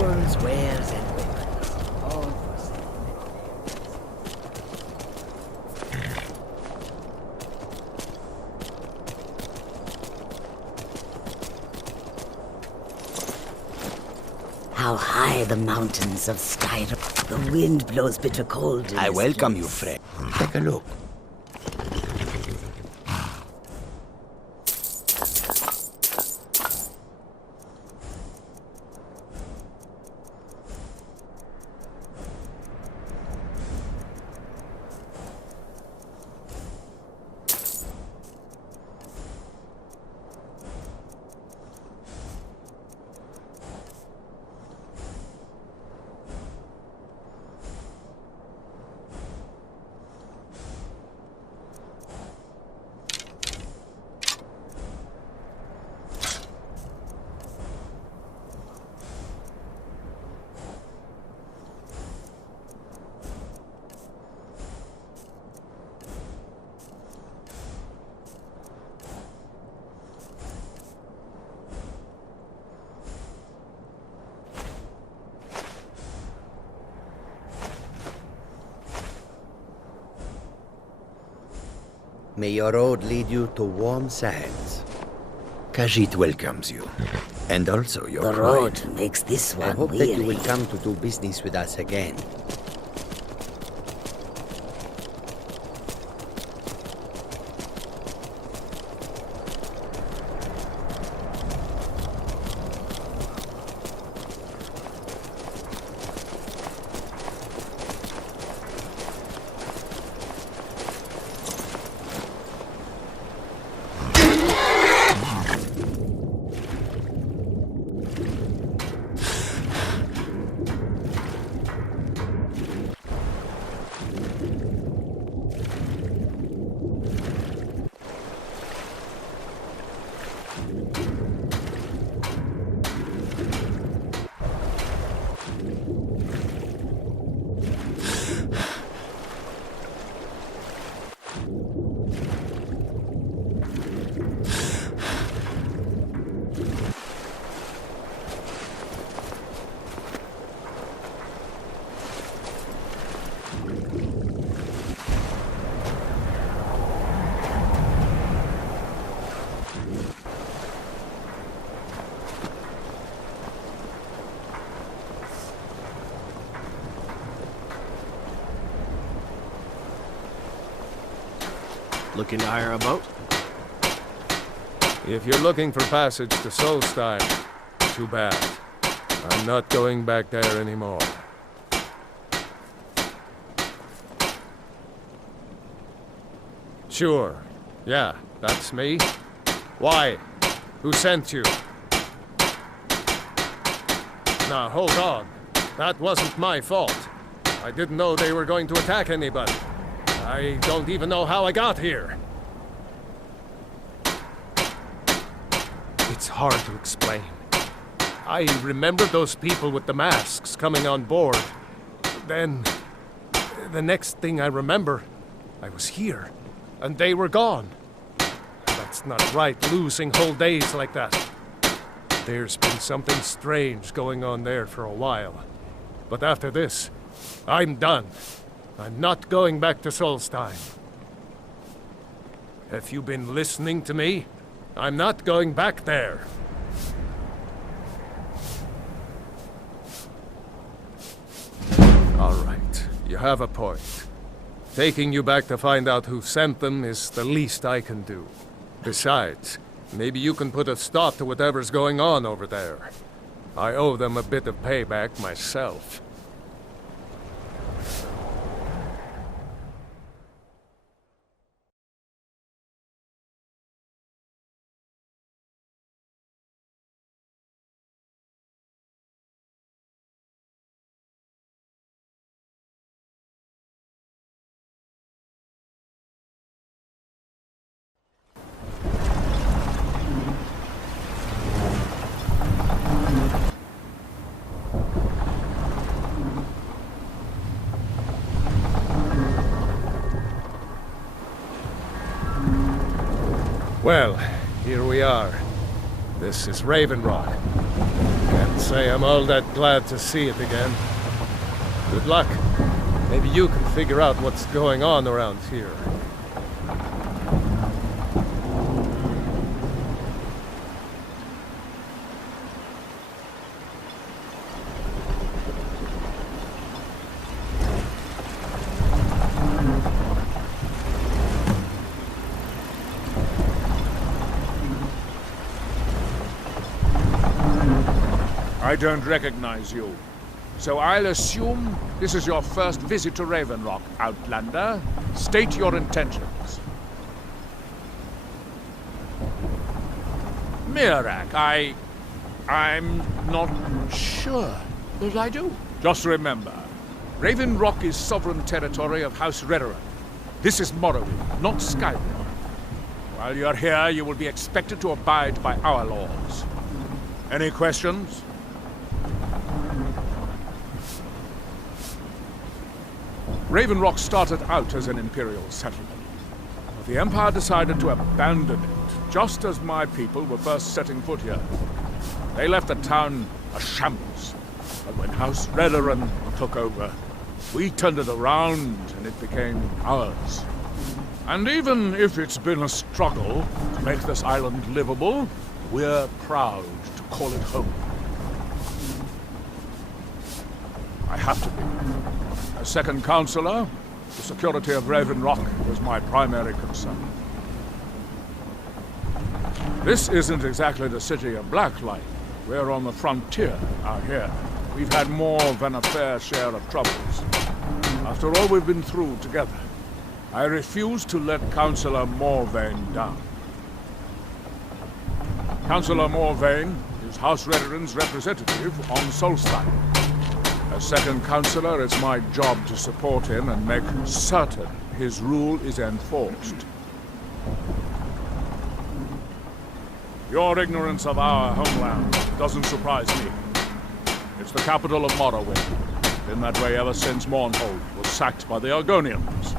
tools, wares, and weapons. All for sale. How high the mountains of Skyrim. The wind blows bitter cold in I this welcome you, place. friend. Take a look. May your road lead you to warm sands. Khajiit welcomes you. And also your The pride. road makes this I one hope weary. that you will come to do business with us again. Looking to hire a boat? If you're looking for passage to Solstein, too bad. I'm not going back there anymore. Sure. Yeah, that's me. Why? Who sent you? Now, hold on. That wasn't my fault. I didn't know they were going to attack anybody. I don't even know how I got here. It's hard to explain. I remember those people with the masks coming on board. Then, the next thing I remember, I was here, and they were gone. That's not right, losing whole days like that. There's been something strange going on there for a while. But after this, I'm done. I'm not going back to Solstein. Have you been listening to me? I'm not going back there. All right, you have a point. Taking you back to find out who sent them is the least I can do. Besides, maybe you can put a stop to whatever's going on over there. I owe them a bit of payback myself. Well, here we are. This is Raven Rock. Can't can't say I'm all that glad to see it again. Good luck. Maybe you can figure out what's going on around here. I don't recognize you. So I'll assume this is your first visit to Raven Rock, Outlander. State your intentions. Mirak, I'm not sure that I do. Just remember, Raven Rock is sovereign territory of House Redoran. This is Morrowind, not Skyrim. While you're here, you will be expected to abide by our laws. Any questions? Raven Rock started out as an Imperial settlement, but the Empire decided to abandon it just as my people were first setting foot here. They left the town a shambles, but when House Redoran took over, we turned it around and it became ours. And even if it's been a struggle to make this island livable, we're proud to call it home. I have to be. As second counselor, the security of Raven Rock was my primary concern. This isn't exactly the city of Blacklight. We're on the frontier out here. We've had more than a fair share of troubles. After all we've been through together, I refuse to let Councillor Morvain down. Councillor Morvain is House Redoran's representative on Solstheim. As second counselor, it's my job to support him and make certain his rule is enforced. Your ignorance of our homeland doesn't surprise me. It's the capital of Morrowind. Been that way ever since Mournhold was sacked by the Argonians.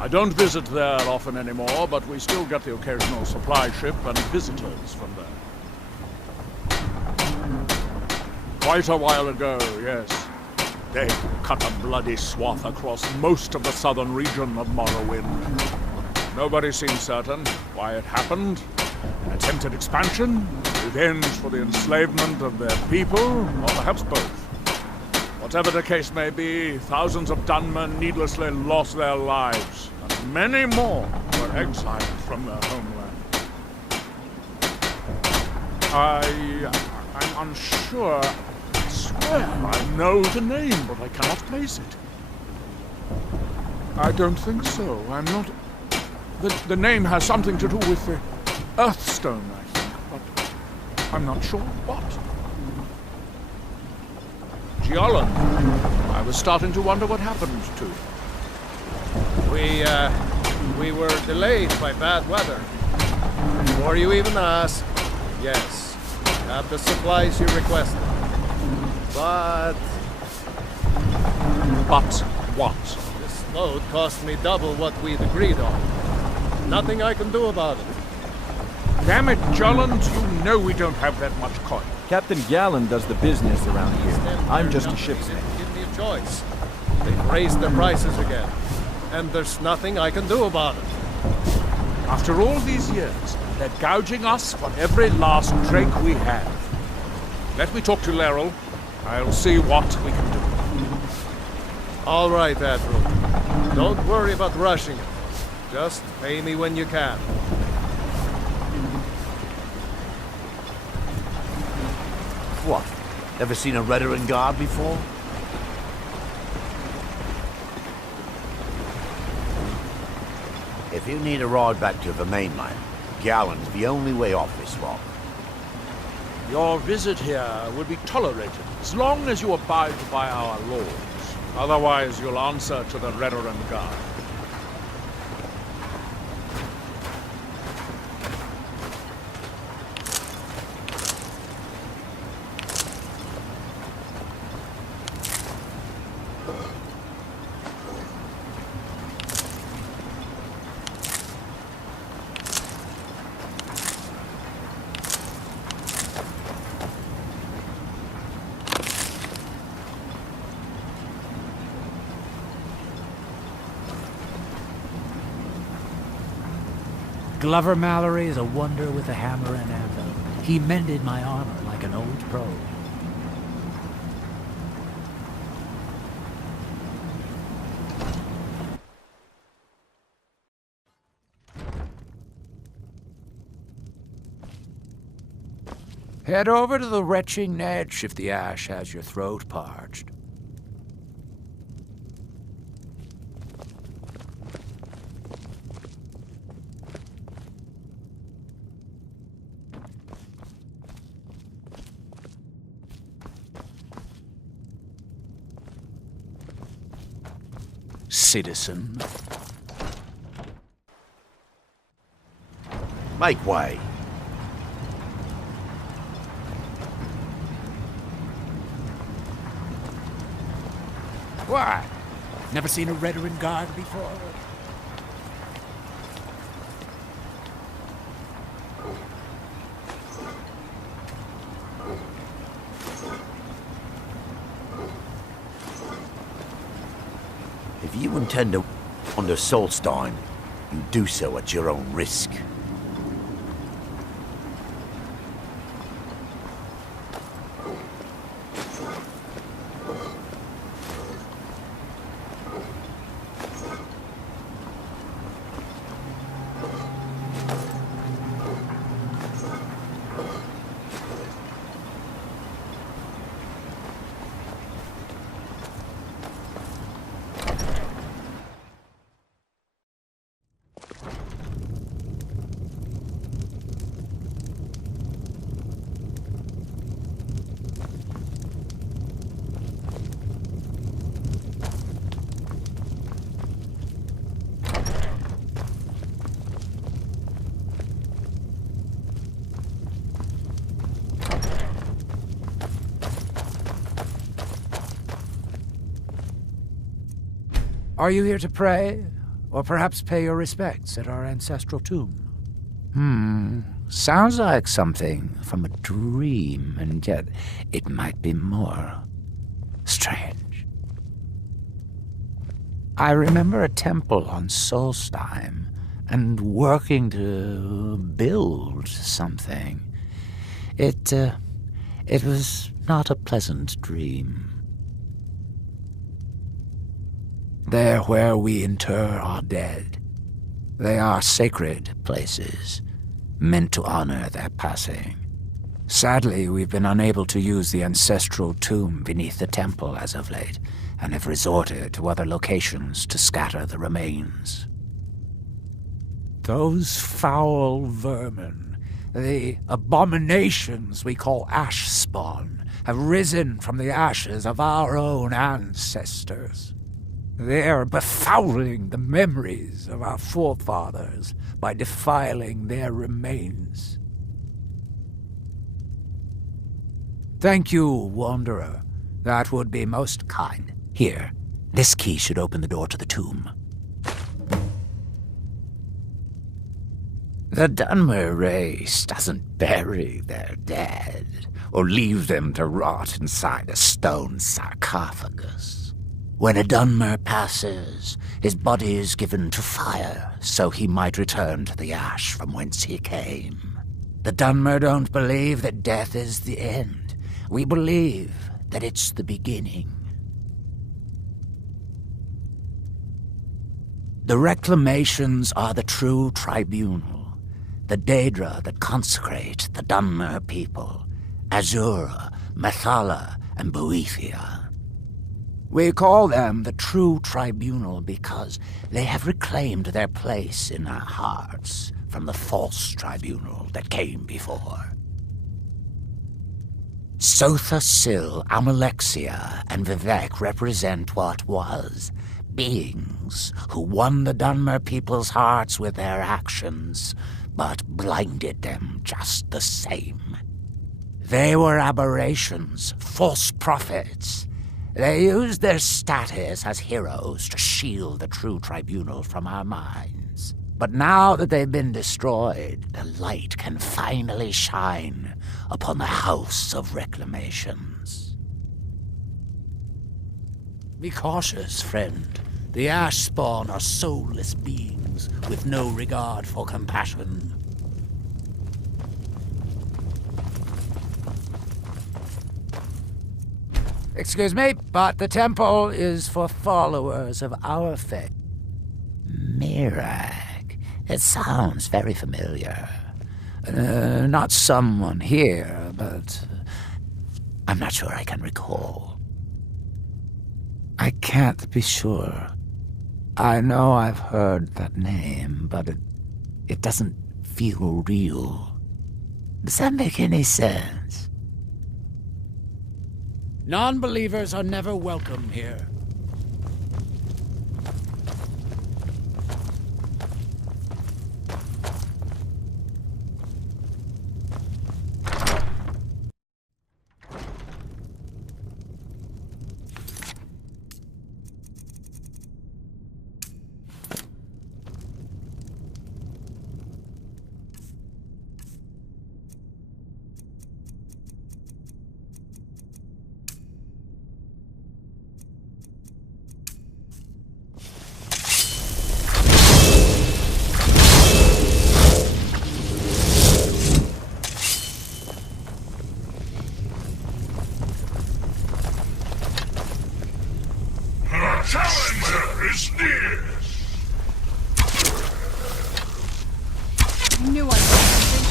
I don't visit there often anymore, but we still get the occasional supply ship and visitors from there. Quite a while ago, yes. They cut a bloody swath across most of the southern region of Morrowind. Nobody seems certain why it happened. An attempted expansion, revenge for the enslavement of their people, or perhaps both. Whatever the case may be, thousands of Dunmen needlessly lost their lives, and many more were exiled from their homeland. I'm unsure. I swear I know the name, but I cannot place it. I don't think so. I'm not... The name has something to do with the Earthstone, I think, but I'm not sure what. Giallan, I was starting to wonder what happened to you. We were delayed by bad weather. Before you even ask, yes, have the supplies you requested. But what? This load cost me double what we'd agreed on. Nothing I can do about it. Damn it, Jolland, you know we don't have that much coin. Captain Gallen does the business around here. I'm just a ship's man. Give me a choice. They've raised their prices again, and there's nothing I can do about it. After all these years, they're gouging us for every last drake we have. Let me talk to Laeral. I'll see what we can do. All right, Admiral. Don't worry about rushing it. Just pay me when you can. What? Ever seen a Redoran guard before? If you need a ride back to the mainland, Gallen's the only way off this rock. Your visit here will be tolerated as long as you abide by our laws. Otherwise, you'll answer to the Redoran guard. Glover Mallory is a wonder with a hammer and anvil. He mended my armor like an old pro. Head over to the retching edge if the ash has your throat parched. Citizen. Make way. Why? Never seen a veteran guard before? If you intend to under Solstein, you do so at your own risk. Are you here to pray? Or perhaps pay your respects at our ancestral tomb? Sounds like something from a dream, and yet it might be more strange. I remember a temple on Solstheim, and working to build something. It was not a pleasant dream. They're where we inter our dead. They are sacred places, meant to honor their passing. Sadly, we've been unable to use the ancestral tomb beneath the temple as of late, and have resorted to other locations to scatter the remains. Those foul vermin, the abominations we call ash spawn, have risen from the ashes of our own ancestors. They are befouling the memories of our forefathers by defiling their remains. Thank you, Wanderer. That would be most kind. Here, this key should open the door to the tomb. The Dunmer race doesn't bury their dead, or leave them to rot inside a stone sarcophagus. When a Dunmer passes, his body is given to fire, so he might return to the ash from whence he came. The Dunmer don't believe that death is the end. We believe that it's the beginning. The reclamations are the true tribunal, the Daedra that consecrate the Dunmer people, Azura, Methala, and Boethia. We call them the true tribunal because they have reclaimed their place in our hearts from the false tribunal that came before. Sotha Sil, Amalexia, and Vivek represent what was, beings who won the Dunmer people's hearts with their actions, but blinded them just the same. They were aberrations, false prophets. They used their status as heroes to shield the true tribunal from our minds. But now that they've been destroyed, the light can finally shine upon the House of Reclamations. Be cautious, friend. The ash spawn are soulless beings. beings with no regard for compassion. Excuse me, but the temple is for followers of our faith. Mirag. It sounds very familiar. Not someone here, but I'm not sure I can recall. I can't be sure. I know I've heard that name, but it doesn't feel real. Does that make any sense? Non-believers are never welcome here. Challenger is near! I knew I was something.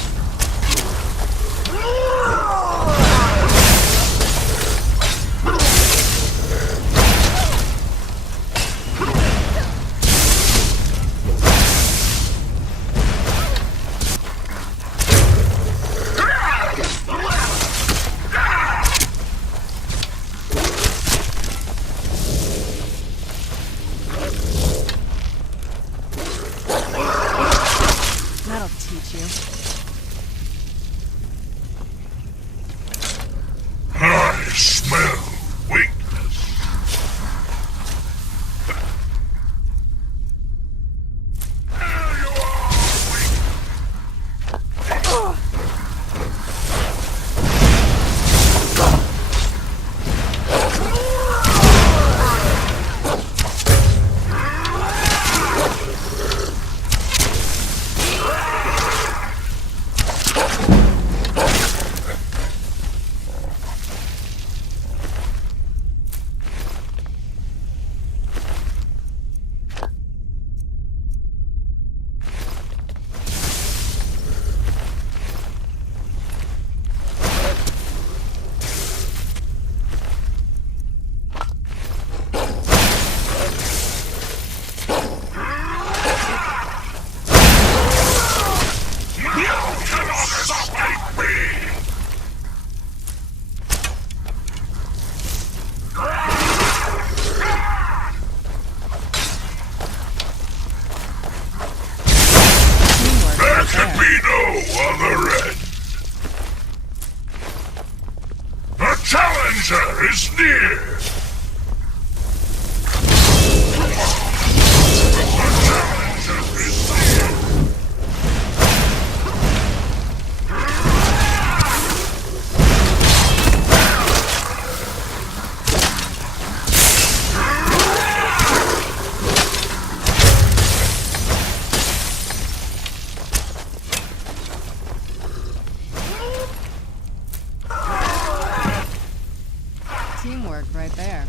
That'll teach you. I smell weakness. There you are, There can be no other end. The challenger is near. The challenger is near. Teamwork right there.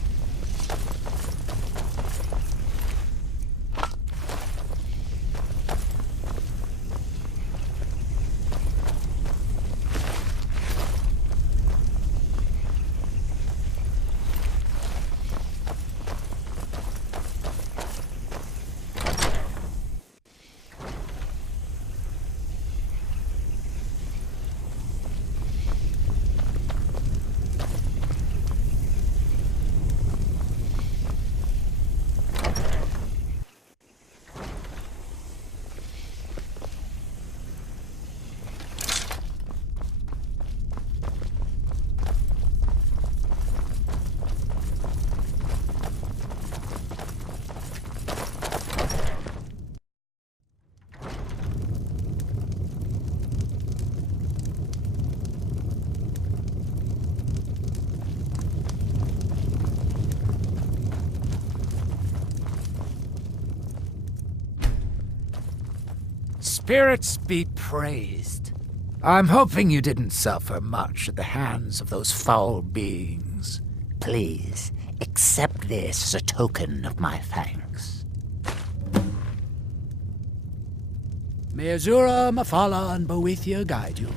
Spirits be praised. I'm hoping you didn't suffer much at the hands of those foul beings. Please, accept this as a token of my thanks. May Azura, Mafala, and Boethia guide you.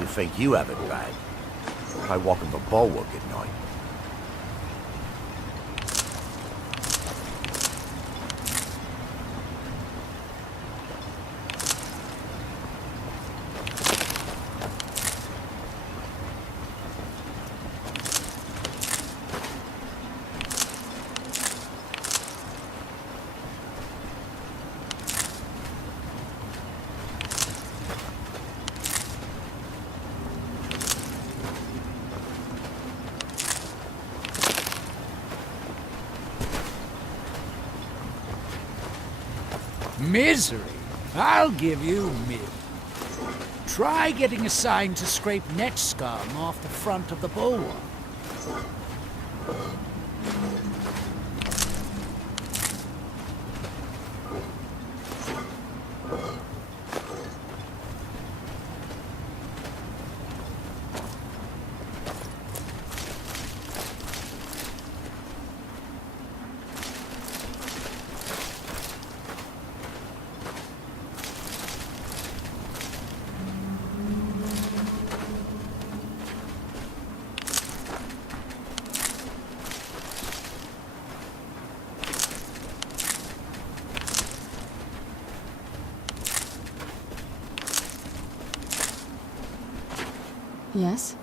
You think you have it bad? Try walking the bulwark at night. Misery? I'll give you mid. Try getting assigned to scrape net scum off the front of the bulwark. Yes?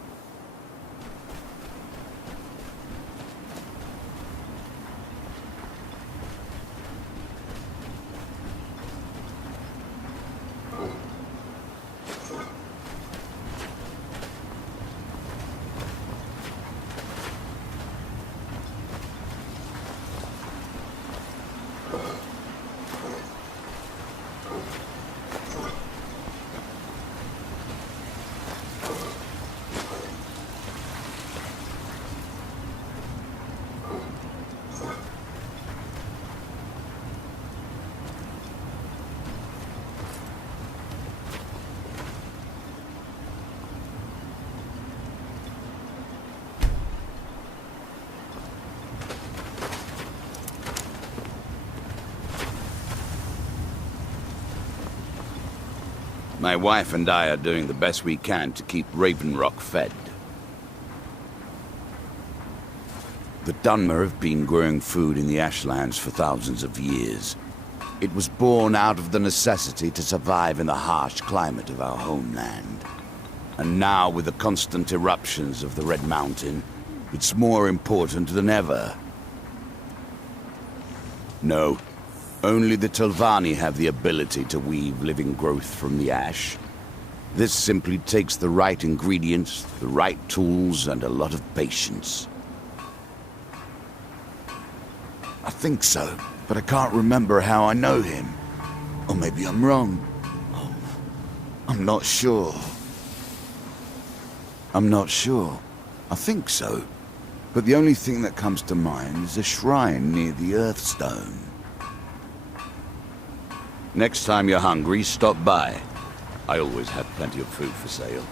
My wife and I are doing the best we can to keep Raven Rock fed. The Dunmer have been growing food in the Ashlands for thousands of years. It was born out of the necessity to survive in the harsh climate of our homeland. And now, with the constant eruptions of the Red Mountain, it's more important than ever. No. Only the Telvanni have the ability to weave living growth from the ash. This simply takes the right ingredients, the right tools, and a lot of patience. I think so, but I can't remember how I know him. Or maybe I'm wrong. Oh, I'm not sure. I think so. But the only thing that comes to mind is a shrine near the Earthstone. Next time you're hungry, stop by. I always have plenty of food for sale.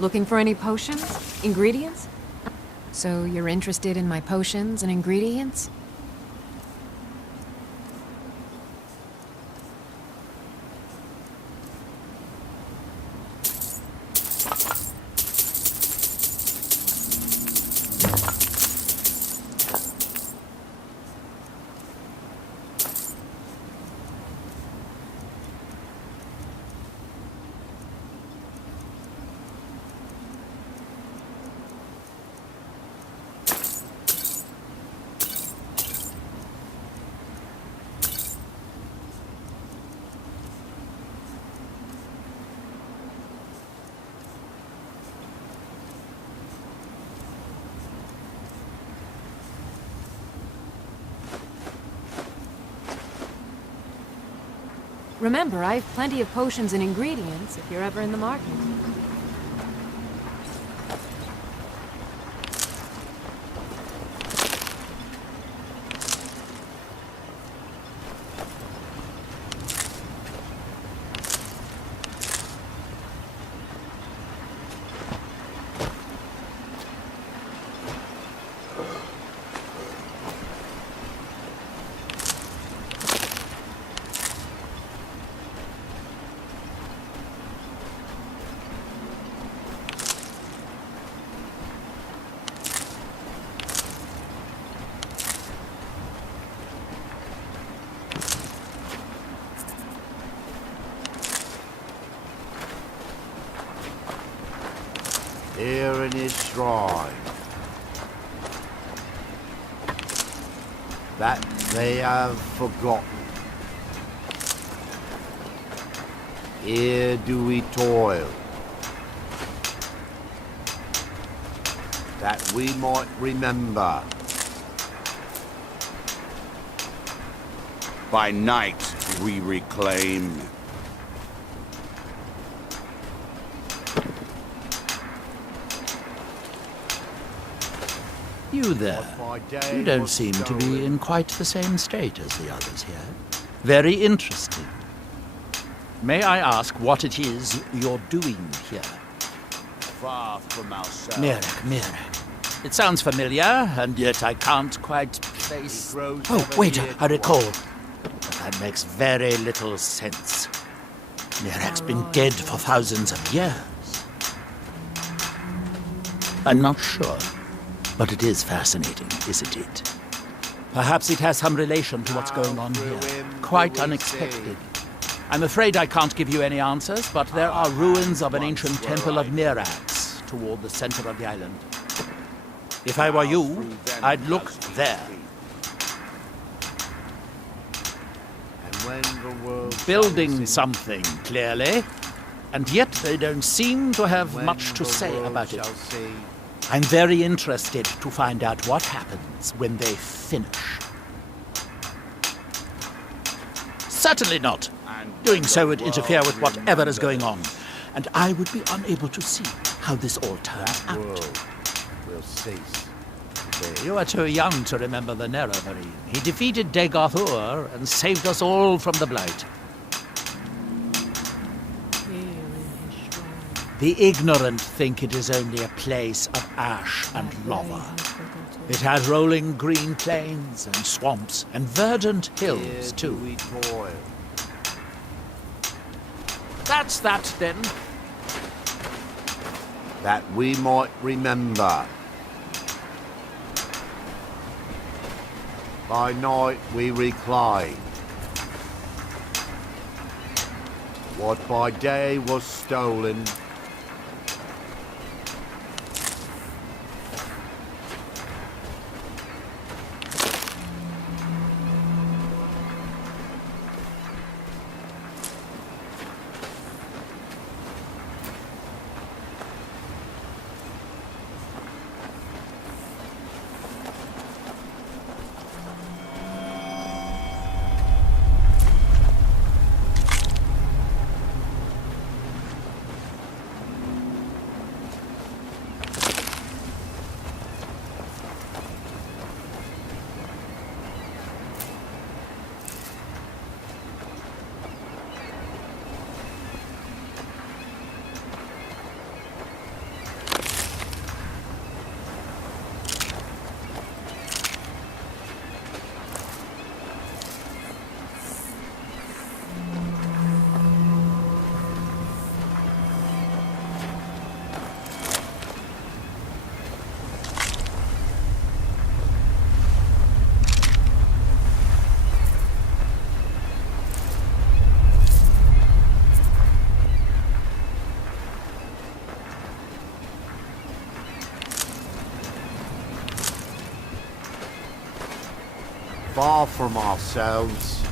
Looking for any potions? Ingredients? So you're interested in my potions and ingredients? Remember, I have plenty of potions and ingredients if you're ever in the market. Here in his shrine, that they have forgotten. Here do we toil, that we might remember. By night we reclaim. You there. You don't seem to be in quite the same state as the others here. Very interesting. May I ask what it is you're doing here? Far from ourselves. Mirak. It sounds familiar, and yet I can't quite place... Oh, wait, I recall. That makes very little sense. Mirak's been dead for thousands of years. I'm not sure. But it is fascinating, isn't it? Perhaps it has some relation to what's going on here. Quite unexpected. I'm afraid I can't give you any answers, but there are ruins of an ancient temple of Mirax toward the center of the island. If I were you, I'd look there. Building something, clearly. And yet they don't seem to have much to say about it. I'm very interested to find out what happens when they finish. Certainly not. Doing so would interfere with whatever is going on. And I would be unable to see how this all turns out. Will cease. You are too young to remember the Nerevarine. He defeated Degoth-ur and saved us all from the Blight. The ignorant think it is only a place of ash and lava. It has rolling green plains and swamps and verdant hills, too. That's that, then. That we might remember. By night we recline. What by day was stolen, far from ourselves.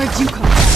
Where'd you come from?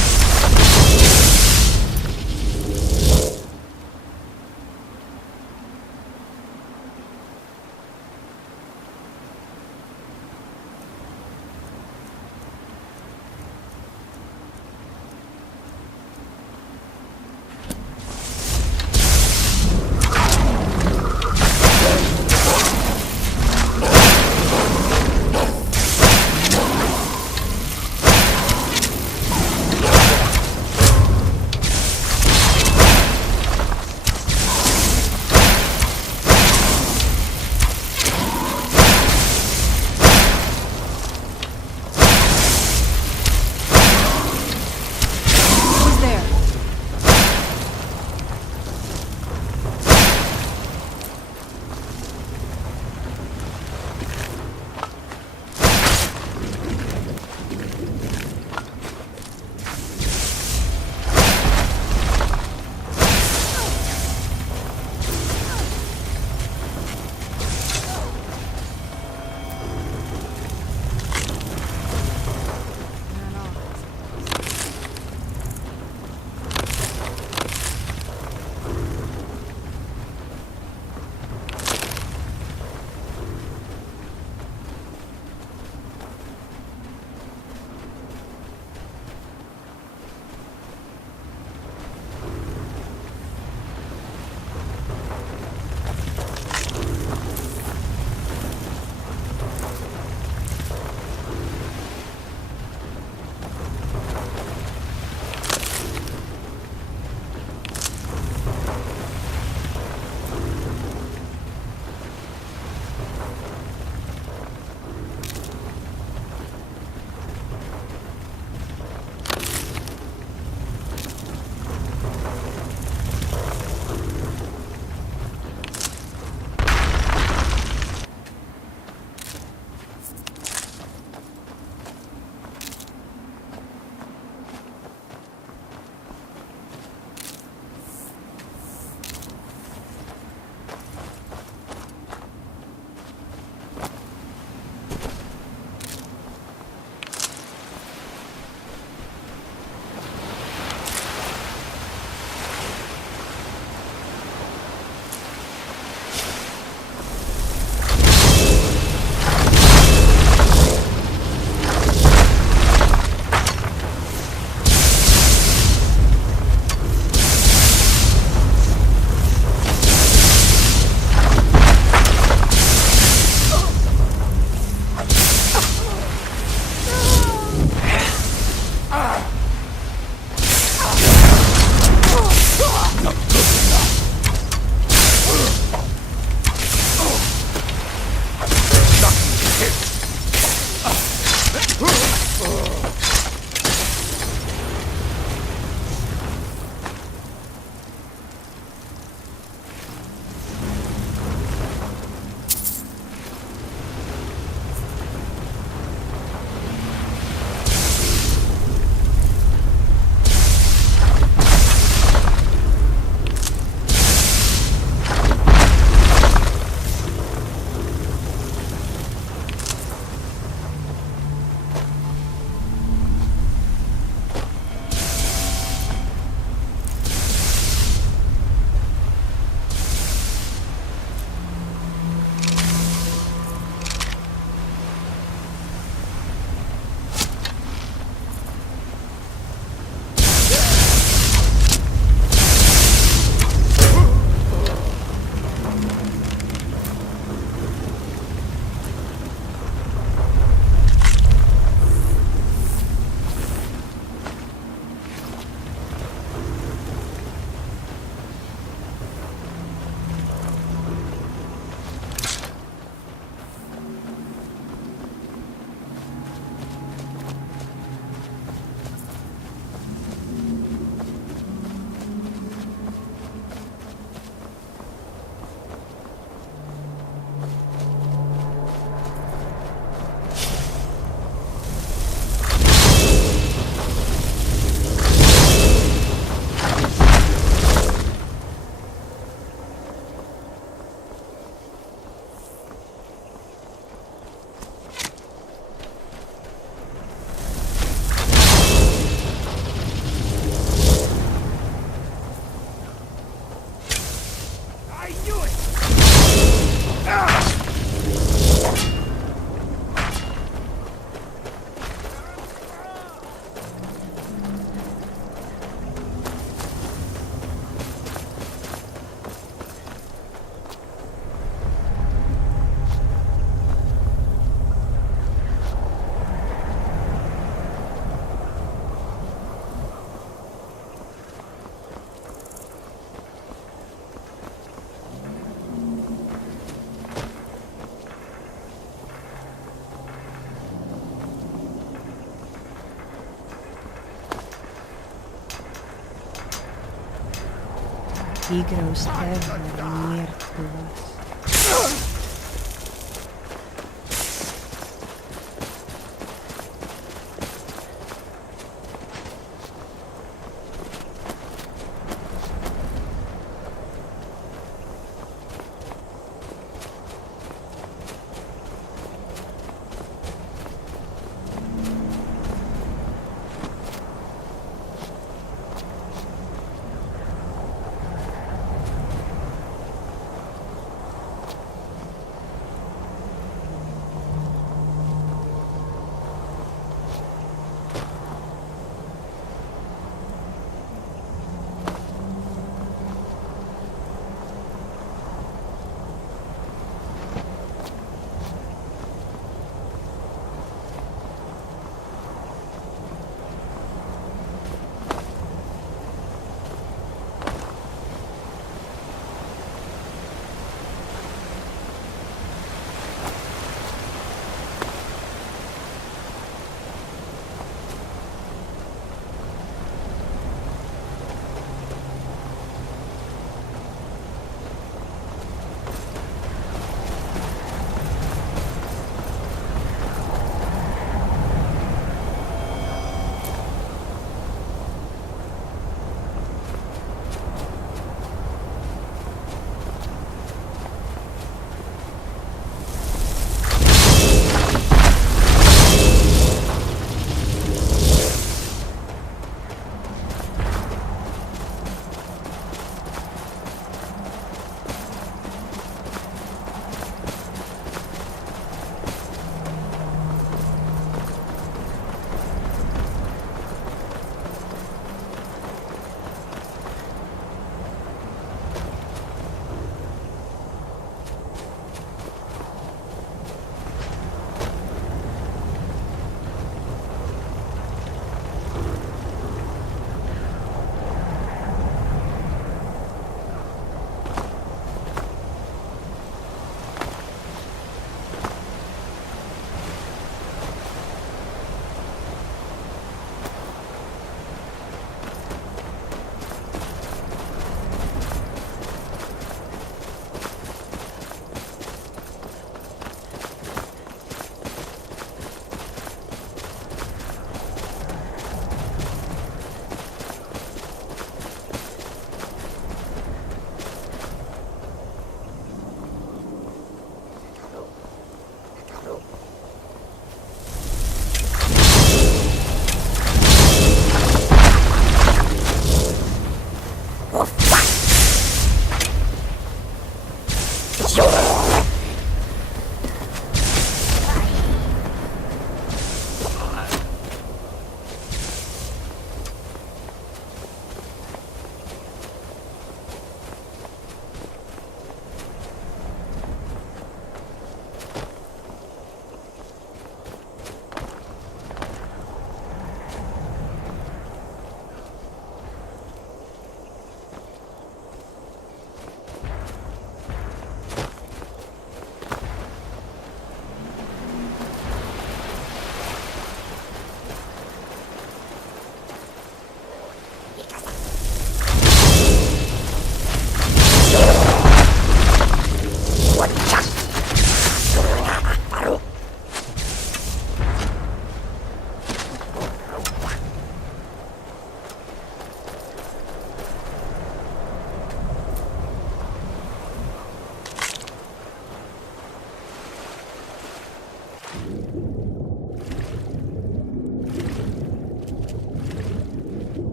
Tigros terra mirtuas.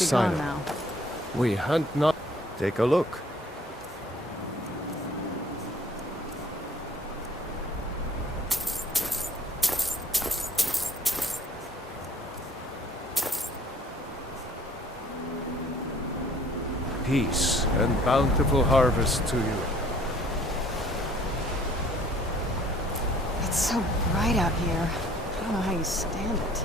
must be sign gone of now. We hunt not. Take a look. Peace and bountiful harvest to you. It's so bright out here. I don't know how you stand it.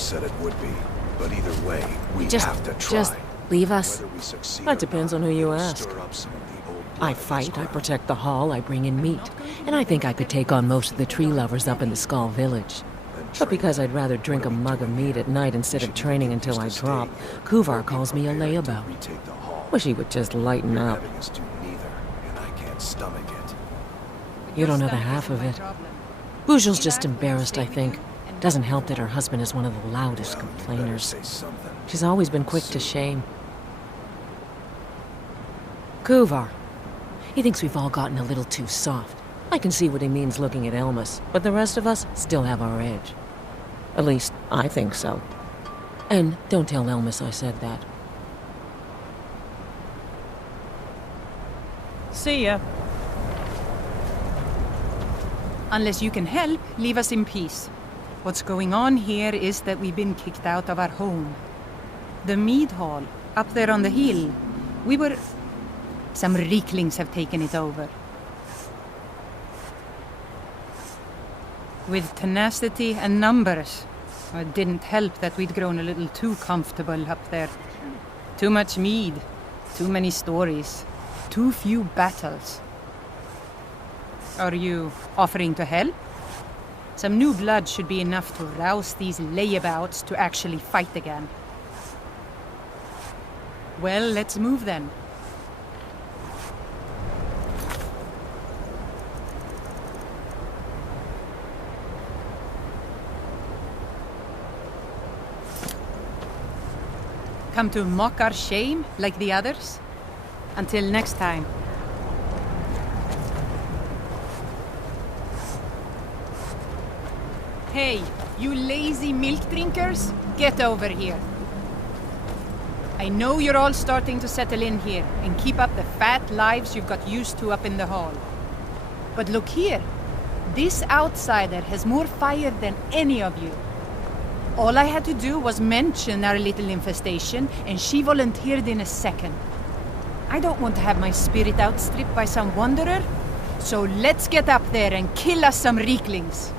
said it would be. But either way, we have to try. Just leave us? Whether we succeed That or depends not, on who you it'll ask. stir up some of the old blood I in this fight, I crowd. protect the hall, I bring in meat. And I think I could take on most of the tree lovers up in the Skull Village. But because I'd rather drink a mug of meat at night instead of training until I drop, Kuvar calls me a layabout. Retake the hall. Wish he would just lighten You're up. having us do neither, and I can't stomach it. You don't know the half of it. Bujel's just embarrassed, I think. Doesn't help that her husband is one of the loudest Well, you better complainers. say something. She's always been quick to shame. Kuvar. He thinks we've all gotten a little too soft. I can see what he means looking at Elmas, but the rest of us still have our edge. At least, I think so. And don't tell Elmas I said that. See ya. Unless you can help, leave us in peace. What's going on here is that we've been kicked out of our home. The mead hall, up there on the hill. Some Rieklings have taken it over. With tenacity and numbers. It didn't help that we'd grown a little too comfortable up there. Too much mead, too many stories, too few battles. Are you offering to help? Some new blood should be enough to rouse these layabouts to actually fight again. Well, let's move then. Come to mock our shame like the others? Until next time. Hey, you lazy milk drinkers, get over here. I know you're all starting to settle in here and keep up the fat lives you've got used to up in the hall. But look here, this outsider has more fire than any of you. All I had to do was mention our little infestation, and she volunteered in a second. I don't want to have my spirit outstripped by some wanderer, so let's get up there and kill us some Rieklings.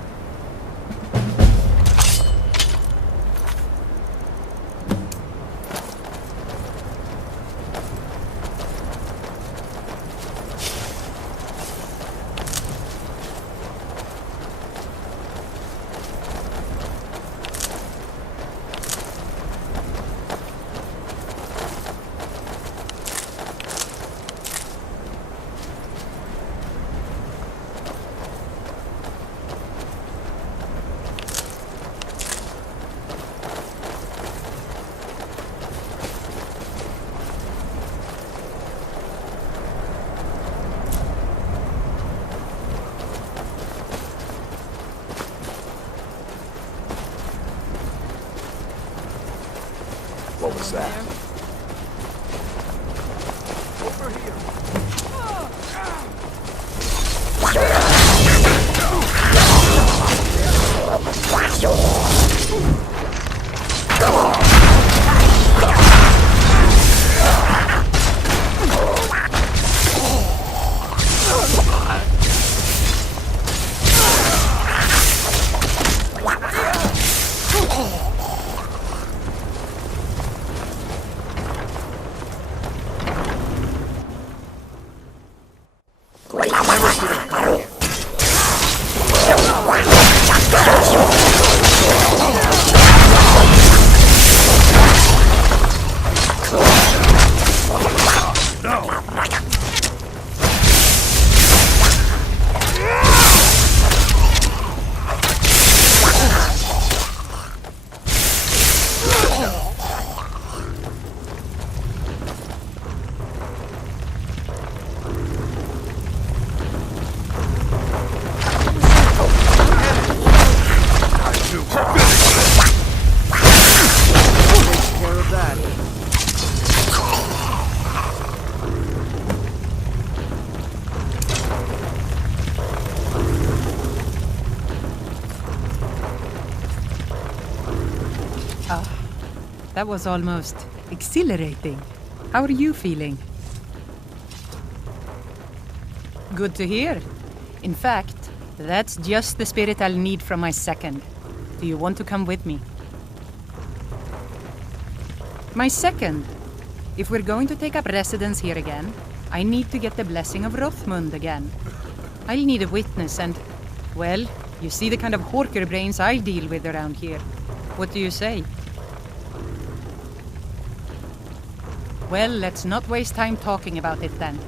What was that? Over here. That was almost exhilarating. How are you feeling? Good to hear. In fact, that's just the spirit I'll need from my second. Do you want to come with me? My second. If we're going to take up residence here again, I need to get the blessing of Rothmund again. I'll need a witness and, well, you see the kind of horker brains I deal with around here. What do you say? Well, let's not waste time talking about it then.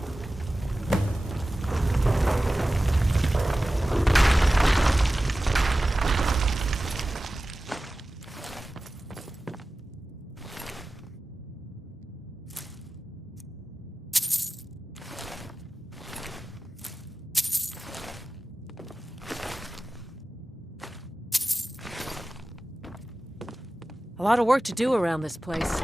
A lot of work to do around this place.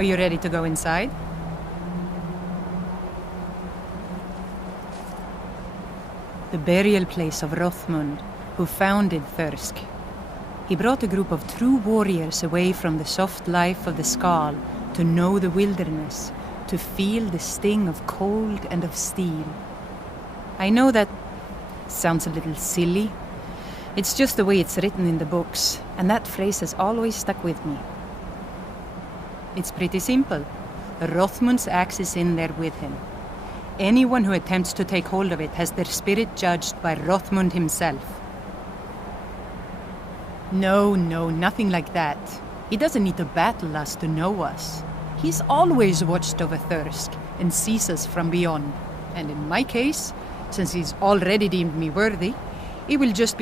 Are you ready to go inside? The burial place of Rothmund, who founded Thirsk. He brought a group of true warriors away from the soft life of the Skal to know the wilderness, to feel the sting of cold and of steel. I know that sounds a little silly. It's just the way it's written in the books, and that phrase has always stuck with me. It's pretty simple. Rothmund's axe is in there with him. Anyone who attempts to take hold of it has their spirit judged by Rothmund himself. No, nothing like that. He doesn't need to battle us to know us. He's always watched over Thirsk and sees us from beyond. And in my case, since he's already deemed me worthy, it will just be